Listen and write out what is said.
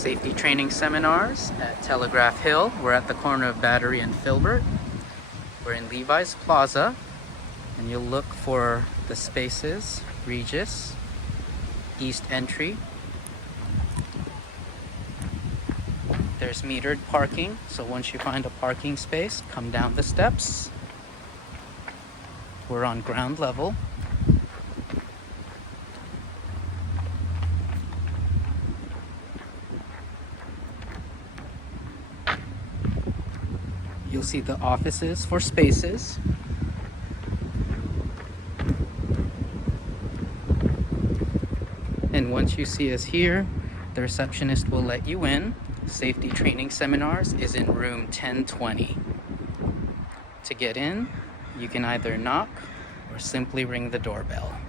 Safety training seminars at Telegraph Hill. We're at the corner of Battery and Filbert. We're in Levi's Plaza, and you'll look for the spaces, Regis, East Entry. There's metered parking, so once you find a parking space, come down the steps. We're on ground level. You'll see the offices for spaces. And once you see us here, the receptionist will let you in. Safety training seminars is in room 1020. To get in, you can either knock or simply ring the doorbell.